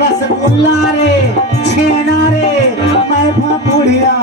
रसगुल्ला रे छेना रे मैं बुढ़िया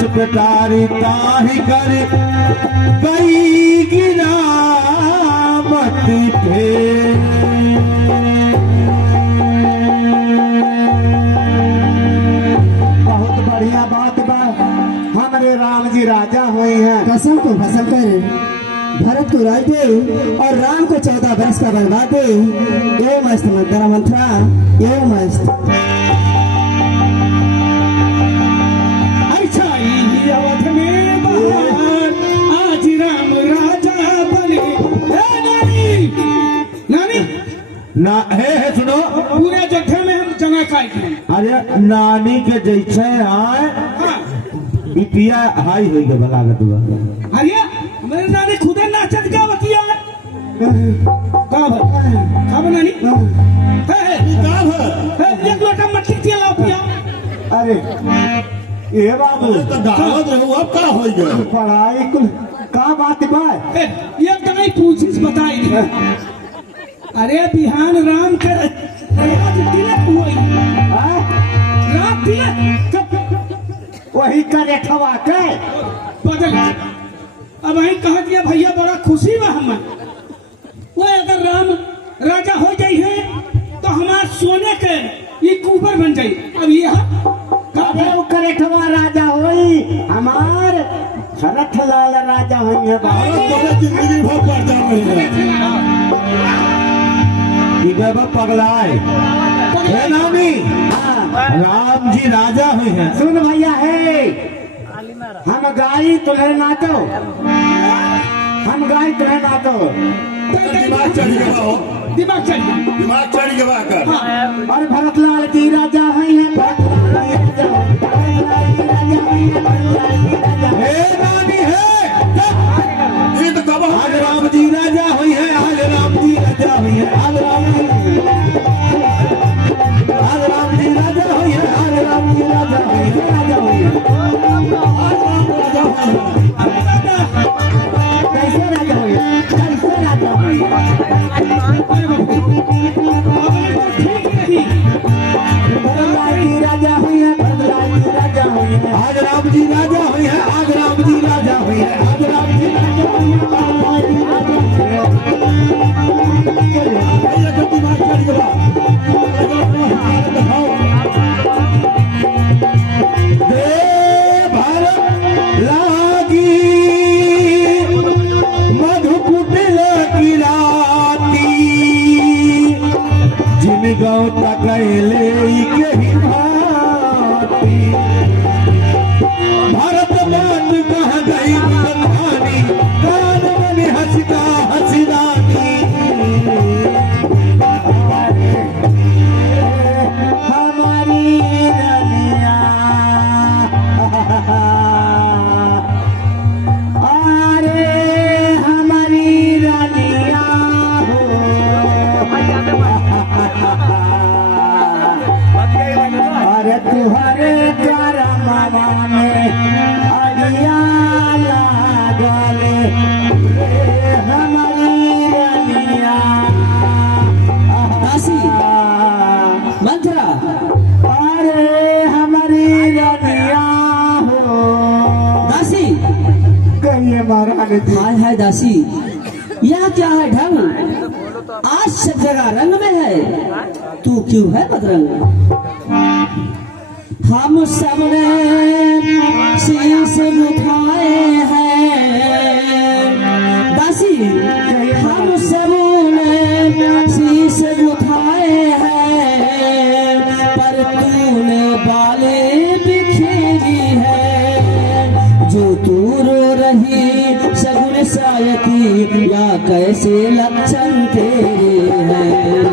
सुखदारी ताही कर कई गिरावत थे बहुत बढ़िया बात बा हमारे राम जी राजा हुए हैं कसम को फसल कर भरत को राज दे और राम को 14 वर्ष का बर्बाद दे। यो मस्त मंत्रा मंत्रा यो मस्त ना है सुनो पूरे जत्थे में हम जगह खाई थी। अरे नानी के जैसे आए हाँ। इपिया हाई हो गए बलागत हुआ अरे मेरे नानी खुद नाचत क्या बतिया है कब नानी एक लोटा मट्टी दिया लाओ पिया। अरे ये बाबू तो दावत रहू अब का हो गए पढ़ाई कुल का बात बा ये कहीं पूछिस बताई अरे बिहान राम के तिलक हुई रात तिलक वही करे ठवा के बदल अब वही कहा दिया भैया बड़ा खुशी में हम वो अगर राम राजा हो जाई है तो हमार सोने के ये कुबर बन जाई। अब ये कब करे ठवा राजा होई हमार भरत लाल राजा होई जिंदगी भर पर जान पगलाए नामी राम जी राजा हुए हैं। सुन भैया है हम गाई तुम्हें नाचो हम गाई तुम्हें नाचो दिमाग चढ़ गया हो दिमाग चढ़ गया कर और भरत लाल जी राजा हैं नानी है ये तो कब आज राम जी राजा हुई है आज राम जी राजा हुई है आज राम जी राजा हुई है आज राम जी राजा हुई है राजा हुई है कैसे राजा हुई है कैसे राजा हुई राजा हुई है राजा हुई है आज राम जी राजा हुई है आज राम जी राजा हुई है आज राम जी राजा हुई गाँव तक भारत मान कह गई कहानी कान में हंसता हंसदानी हमारी रनिया अरे हमारी रनिया अरे तुम्हारे करमवा में अगिया लागल हमारी रनिया दासी मंत्रा अरे हमारी रनिया हो दासी कहिए महाराज जी हाय हाय दासी यह क्या है ढंग आज सब जगह रंग में है तू क्यों है बदरंग। हम सबने शीश उठाए हैं दासी हम सबने शीश उठाए हैं पर तूने बाले बिखेरी है जो तू रो रही सगुन सायकी या कैसे लक्षण तेरे हैं।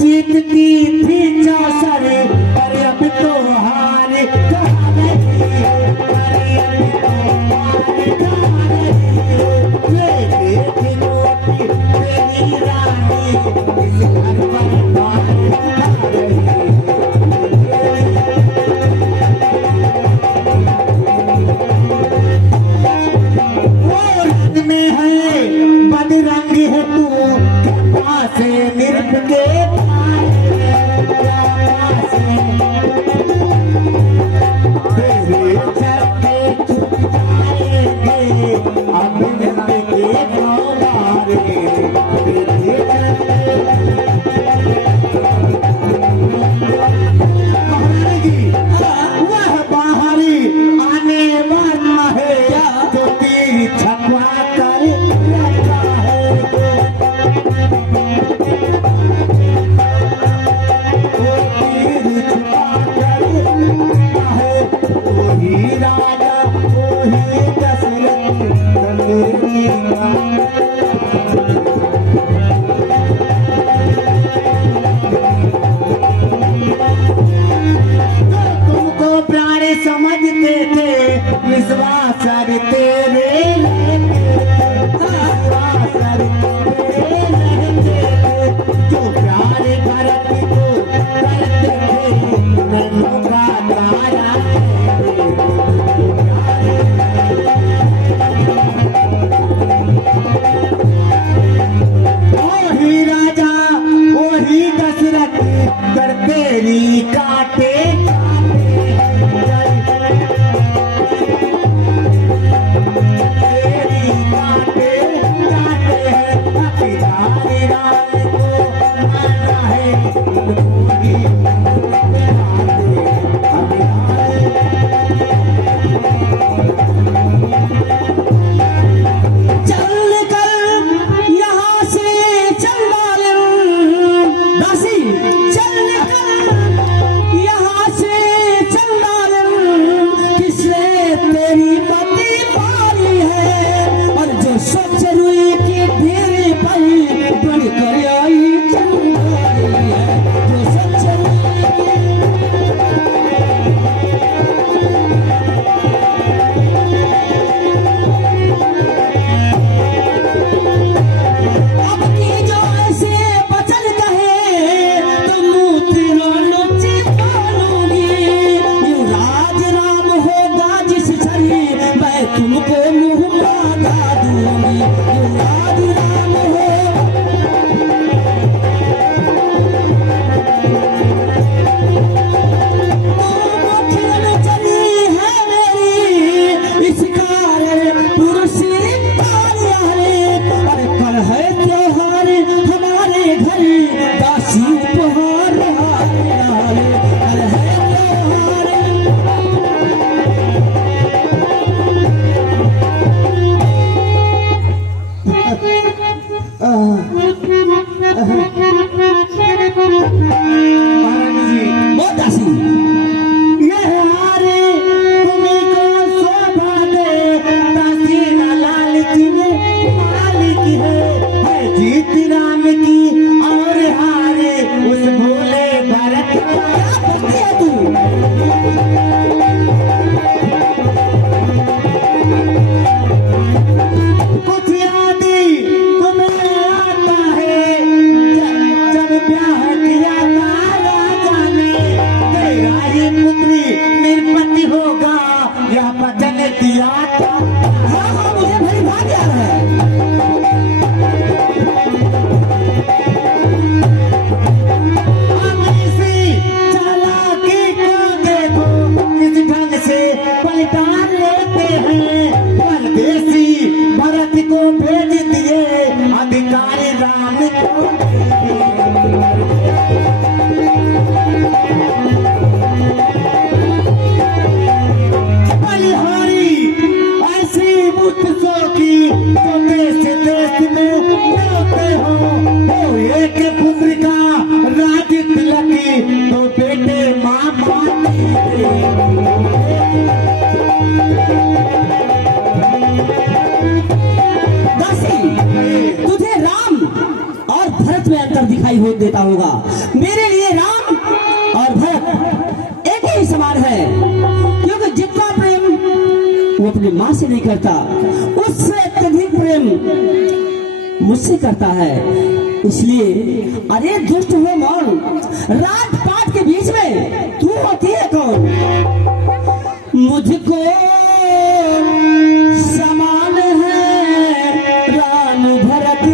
जीतती थी चौसर पर अब तो हार कहाँ रही, लेके रोटी तेरी रानी इस घर पर बाहर कहाँ रही। वो रंग में है बदरंग है तू कृपा से निर्भ के तेरे चलते छुप जाएंगे अब निर्भ के मारे तेरे चलते वह बाहरी आने वाला है तो तीर छपा कर रखा है वो तीर छपा कर रखा है वही राजा वही दशरथ मेरी तुमको प्यारे समझते थे विश्वास तेरे जो प्यारे भरत को करते थे मैनों का तारा वही राजा वही दशरथ कर तेरी काटे तेरी काटे काटे हैं पितारी राज को माना है इनको ही चल कर यहाँ से चंडालन दासी चल कर यहाँ से चंडालन किसने तेरी मति मारी है और जो सच रुई की ढेरी पर बन कर आई चंडाली है जो सच रुई अब की जो ऐसे बचल कहे तो मुँह तेरा लुच्ची पालूंगी यूं राज राम होगा जिस छड़ी मैं तुमको मुँह मांगा दूंगी यूं राज राम हो खेल चली है मेरी इस कारण पुरुष तारिया अरे कल है त्योहार हमारे घर दासी उपहार कल है त्योहार महारानी जी वो दासी यह हारे तुम्ही को शोभा दे दासी ना लालच में मालिक है जीत राम की और हारे उस भोले भरत का बोलती है तू कुछ यादी तुम्हें आता है जब ब्याह किया था राजा ने तेरा ये पुत्री निर्पति होगा यह वचन दिया था हाँ हाँ मुझे भली भाग याद है अब इसी चालाकी को देखो किस ढंग से पलटान लेते हैं परदेसी भरत को भेज दिए अधिकारी राम को बलिहारी ऐसी मुझको की तो कैसे दिखाई हो देता होगा। मेरे लिए राम और भरत एक ही समान है, क्योंकि जितना प्रेम वो अपनी माँ से नहीं करता, उससे अत्यधिक प्रेम मुझसे करता है। इसलिए अरे दुष्ट हो मौन, रात पात के बीच में तू होती है कौन? मुझको समान है राम भरत,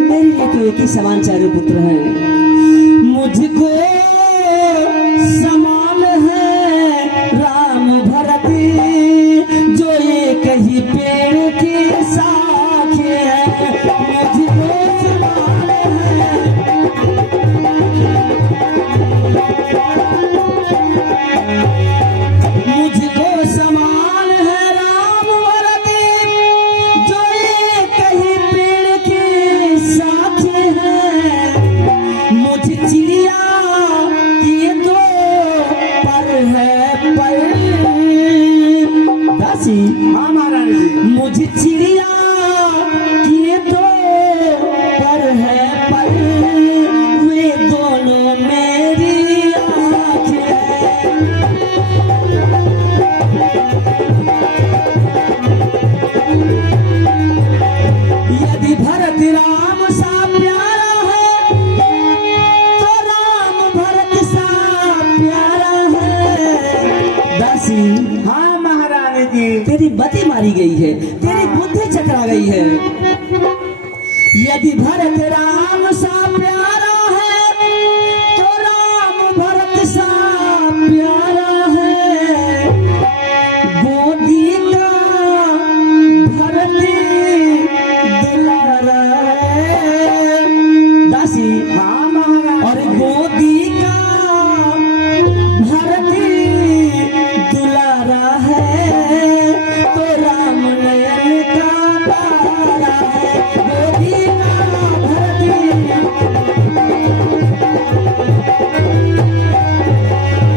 मेरे लिए तो एक ही समान चारों पुत्र हैं। मुझको समान है राम भरत, जो एक ही पेड़ की शाख है। मुझको समान है, मुझको समान है राम भरत, जो एक ही पेड़ की शाख है। मुझ चिड़िया ये दो पर है पर, दासी हाँ महारानी जी। मुझे चिड़िया ये दो पर है पर, वे दोनों मेरी आँख है। यदि भरत राम सा प्यारा है, तो राम भरत सा प्यारा है। दासी हाँ महारानी जी। तेरी बत्ती मारी गई है, तेरी बुद्धि चकरा गई है। यदि भरत राम सा प्यारा है, तो राम भरत सा प्यारा है। गोदी का भरत दुलारा है। दासी हाँ महारानी। और गोदी का भरत दुलारा है, तो राम नयन का तारा है। गोदी का भरत,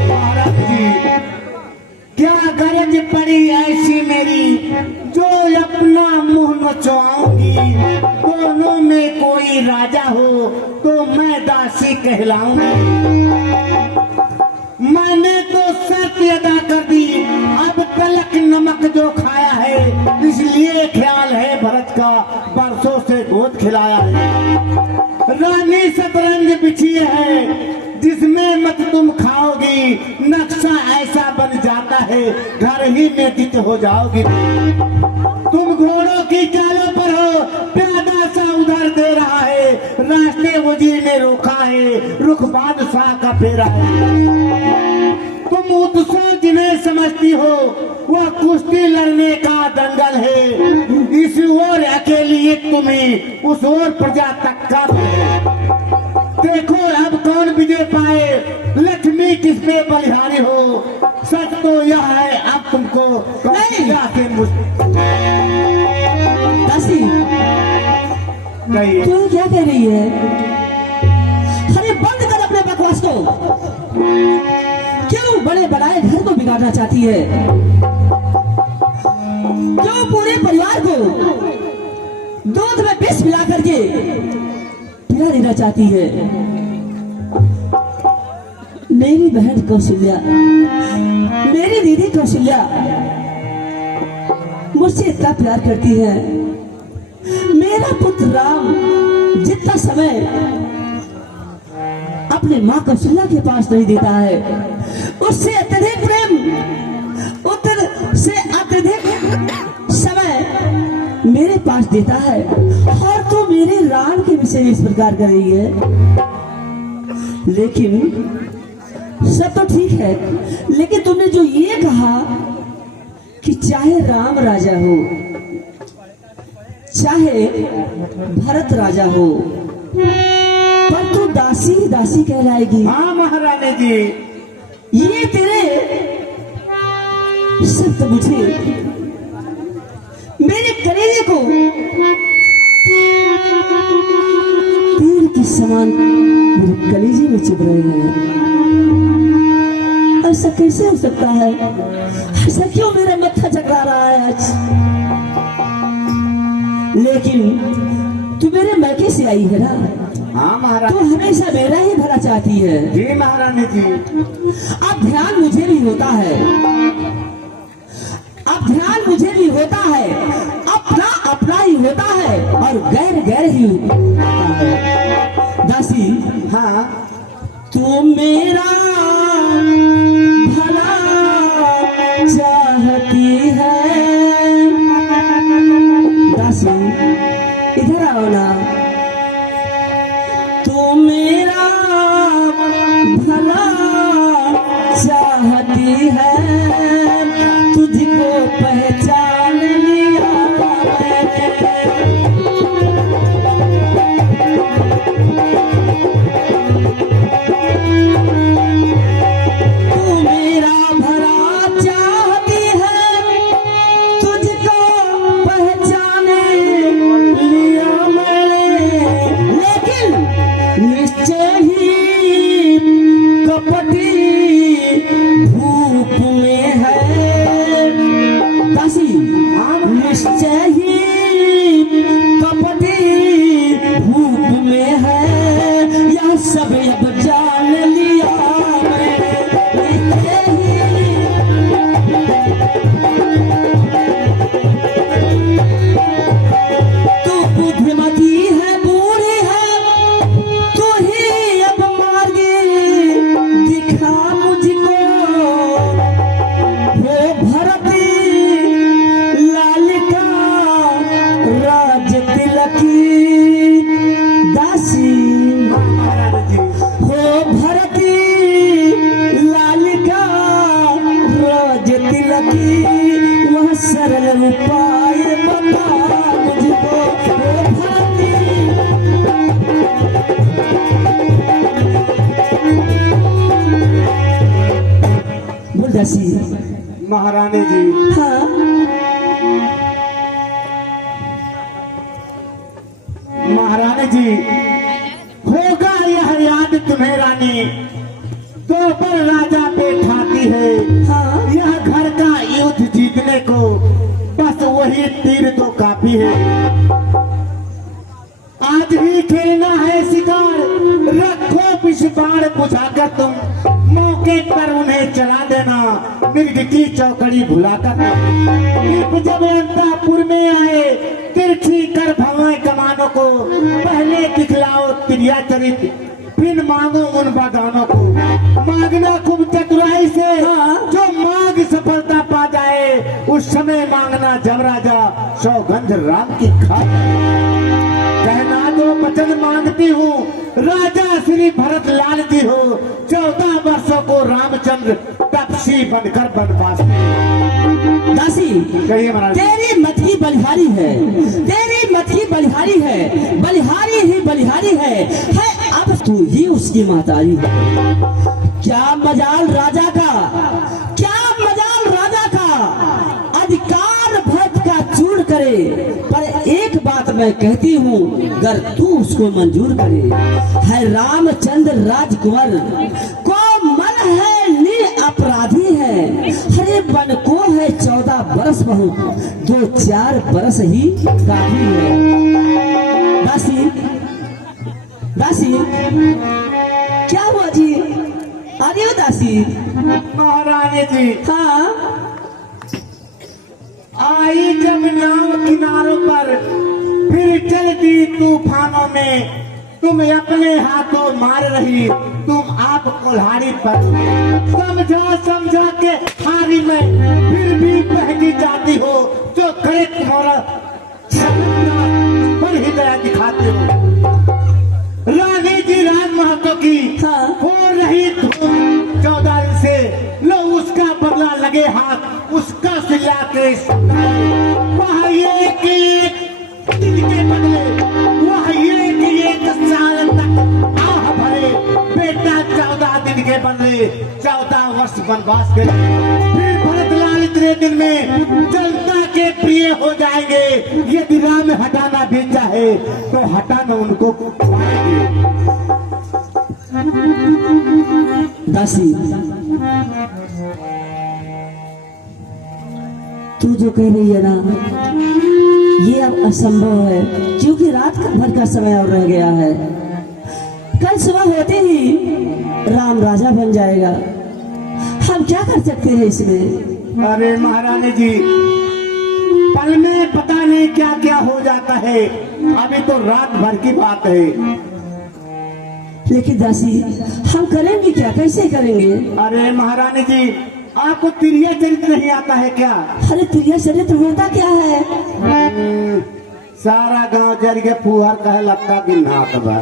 महाराज जी, क्या गरज पड़ी ऐसी मेरी, जो अपना मुंह नचवाऊंगी। दोनों में कोई राजा हो तो मैं दासी कहलाऊंगी। मैंने तो शर्त अदा कर दी, अब तलक नमक जो खाया है, इसलिए ख्याल है भरत का बरसों से गोद खिलाया है। रानी शतरंज बिछी है, जिसमें मत तुम खाओगी। नक्शा ऐसा बन जाता है, घर ही में तित हो जाओगी। तुम घोड़ों की चालों पर हो, प्यादा सा उधर दे रहा है। रास्ते वजीर ने रोका है, रुख बादशाह का फेरा है। तुम उत्सव जिन्हें समझती हो, वह कुश्ती लड़ने का दंगल है। इस ओर अकेली एक तुम्हें, उस ओर प्रजा तक का है। देखो अब कौन विजय पाए, लक्ष्मी किस पे बलिहारी हो। सच तो यह है, अब तुमको कौशल्या के दासी नहीं। तू क्या कह रही है? अरे बंद कर अपने बकवास को। क्यों बड़े बनाए घर को बिगाड़ना चाहती है? क्यों पूरे परिवार को दूध में विष मिला करके पिला देना चाहती है? मेरी बहन कौशल्या, मेरी दीदी कौशल्या मुझसे इतना प्यार करती है। मेरा पुत्र राम जितना समय अपने माँ कौशल्या के पास नहीं देता है, उससे अत्यधिक प्रेम, उससे अत्यधिक समय मेरे पास देता है। और तू मेरे राम के विषय में इस प्रकार कर रही है। लेकिन सब तो ठीक है, लेकिन तुमने जो ये कहा कि चाहे राम राजा हो, चाहे भरत राजा हो, पर तू दासी दासी कहलाएगी। हाँ महारानी जी। ये तेरे शब्द मुझे मेरे कलेजे को तीर के समान मेरे कलेजे में चुभ रहे हैं। ऐसा कैसे हो सकता है? ऐसा क्यों मेरा मत्था चकरा रहा है आज? लेकिन तू तू मेरे मैके से आई है ना, हाँ महाराज। तू हमेशा मेरा ही भला चाहती है। जी महारानी जी। अब ध्यान मुझे भी होता है, अब ध्यान मुझे भी होता है, अपना अपना ही होता है और गैर गैर ही होता है। दासी, हाँ तू मेरा भला चाहती है। दासी इधर आओ ना। तू मेरा भला चाहती है, तुझको पहचान लिया मैंने। तू मेरा भला चाहती है, तुझको पहचाने लिया मैंने। लेकिन निश्चय ही कपटी धूप में है। दासी, निश्चय ही कपटी धूप में है, यह सब अब जान लिया मैंने। निश्चय ही तू बुद्धिमती है, बूढ़ी है, तू ही अब मार्गी दिखा मुझको। वो भरती लाल का राज तिलकी। दासी, हो भरती लाल का राज तिलकी, वह सरल उपाय बता मुझको। वो भरती बोल दासी। महारानी जी। हाँ महारानी जी, होगा यह याद तुम्हें रानी, तो पर राजा पे ठाती है। हाँ यह घर का युद्ध जीतने को बस वही तीर तो काफी है। आज ही खेलना है शिकार, रखो विषबाण बुझाकर तुम, मौके पर उन्हें चला देना, मृग की चौकड़ी भुलाकर। जब अंतापुर में आए, तिरछी कर भवाएं कमानों को, पहले दिखलाओ तिरिया चरित, फिर मांगो उन बदानों को। मांगना खूब चतुराई से, जो मांग सफलता पा जाए, उस समय मांगना जब राजा सौगंध राम की खा। कहना तो वचन मांगती हूँ, राजा श्री भरत लाल जी हो, 14 वर्षों को रामचंद्र तपसी बनकर वनवास में। दासी, कहिए महाराज। तेरी मत ही बलिहारी है, तेरी मत ही बलिहारी है, बलिहारी ही बलिहारी है अब तू ही उसकी महतारी है। क्या मजाल राजा का, क्या मजाल राजा का, अधिकार भक्त का चूर करे, पर एक बात मैं कहती हूँ, अगर तू उसको मंजूर करे। है रामचंद्र राजकुमार को मन है नि अपराधी है, हरे बन को है 14 बरस बहुत, 2-4 बरस ही काफी है। दासी, दासी क्या हुआ जी? अरे हो दासी। महारानी जी, हाँ आई जब नाव किनारों पर, फिर चलती तूफानों में, तुम अपने हाथों मार रही, तुम आप कुल्हाड़ी पर। समझा समझा के हारी में, फिर भी बहकी जाती हो, जो करे तुम्हारा पर ही दया दिखाते हो। रानी जी राज महतो की हाँ। हो रही धूम 14 दिन से, लो उसका बदला लगे हाथ, उसका सिला के वह ये कि दिन के बदले, वह ये कि 1 साल तक आह भरे, बेटा 14 दिन के बदले 14 वर्ष वनवास के। फिर भरतलाल इतने दिन में जनता के प्रिय हो जाएंगे, यदि राम हटाना भी चाहे तो हटाना उनको पाएंगे। दासी, तू जो कह रही है ना, ये अब असंभव है, क्योंकि रात का भर का समय और रह गया है। कल सुबह होते ही राम राजा बन जाएगा। हम क्या कर सकते हैं इसमें? अरे महारानी जी, पल में पता नहीं क्या क्या हो जाता है। अभी तो रात भर की बात है। लेकिन दासी, हम करेंगे क्या, कैसे करेंगे? अरे महारानी जी, आपको तिरिया चरित्र नहीं आता है क्या? अरे प्रिय चरित्र होता क्या है? सारा गांव जर के फुहर कहे लगता गिन्हात बा।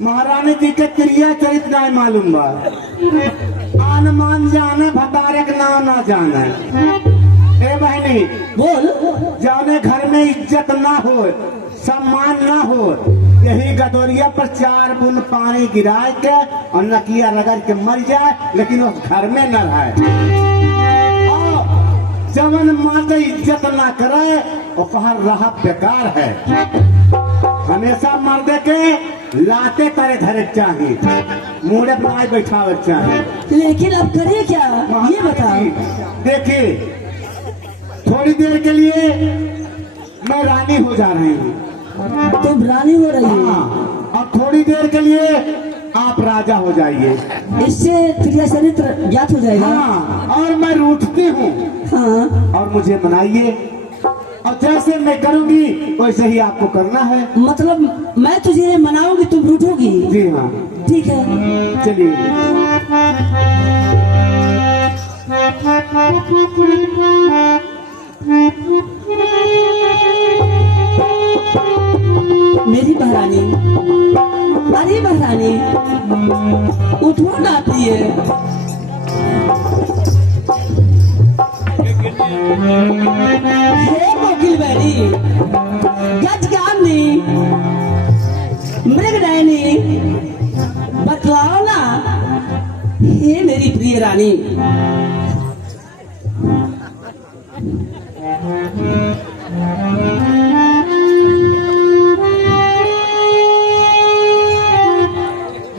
महारानी जी के तिरिया चरित्र नहीं मालूम बा। आन मान जाने भतारे के नाम ना जाने। ए बहनी, बोल। जाने घर में इज्जत ना हो, सम्मान ना हो, यही गदोरिया पर 4 बूंद पानी गिराए के और नकिया रगड़ के मर जाए, लेकिन उस घर में न रहे। जवन माते इज्जत ना करे वो कहा रहा बेकार है। हमेशा मर्दे के लाते तारे धरे चाहिए, मुड़े बनाए बैठावे चाहिए। लेकिन अब करिए क्या, ये बता। देखिए, थोड़ी देर के लिए मैं रानी हो जा रही हूँ। तुम रानी हो रही हो? हाँ, और थोड़ी देर के लिए आप राजा हो जाइए। इससे प्रिय चरित्र ज्ञात हो जाएगा। हाँ, और मैं रूठती हूँ। हाँ, और मुझे मनाइए, और जैसे मैं करूँगी वैसे ही आपको करना है। मतलब मैं तुझे मनाऊंगी, तुम रूठोगी? जी हाँ, ठीक है, चलिए। मेरी महारानी, अरे महारानी, उठो ना प्रिय। हे कोकिल बैरी, गजगानी, मृगनयनी, बतलाओ ना, हे मेरी प्रिय रानी।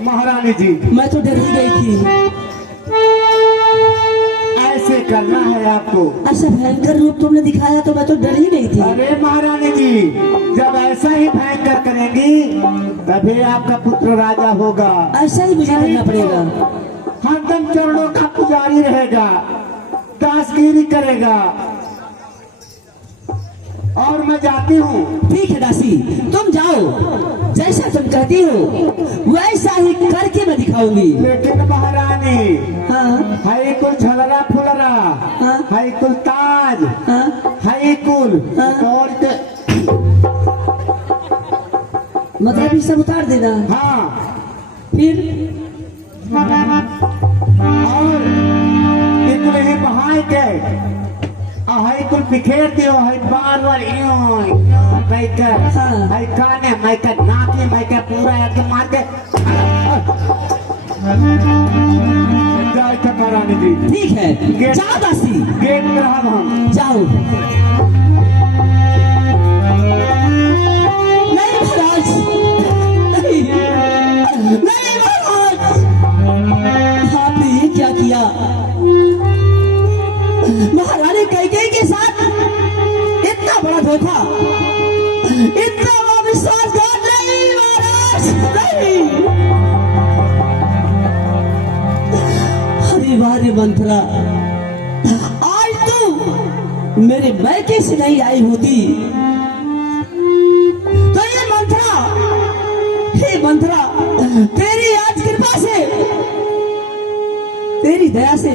महारानी जी, मैं तो डर ही गई थी। ऐसे करना है आपको। ऐसा भयंकर रूप तुमने दिखाया तो मैं तो डर ही गई थी। अरे महारानी जी, जब ऐसा ही भयंकर करेंगी तभी आपका पुत्र राजा होगा। ऐसा ही मुझे करना पड़ेगा। हरदम चरणों का पुजारी रहेगा, दासगिरी करेगा। और मैं जाती हूँ। ठीक है दासी, तुम जाओ, जैसा तुम कहती हो वैसा ही करके मैं दिखाऊंगी। लेकिन महारानी, हाँ, है कुल झलरा फुलरा, हाँ, है कुल ताज, हाँ, है कुल हाँ। और मतलब ये सब उतार देना। हाँ, फिर और कुल ही बहाय के है कुल बिखेर दियो, है बार बार मैकर, हाँ। है काने मैकर, नाके मैकर, पूरा एकदम मार के जाए थे महारानी जी। ठीक है, जाओ दासी, गेट में रहा हम। जाओ। नहीं महाराज, नहीं, नहीं महाराज, आपने ये क्या किया? महारानी कैकेयी के साथ इतना बड़ा धोखा, इतना बड़ा विश्वासघात नहीं महाराज, नहीं। अरे वाह मंत्रा, आज तू मेरे मैके से नहीं आई होती तो ये मंत्रा, हे मंत्रा, तेरी आज कृपा से, तेरी दया से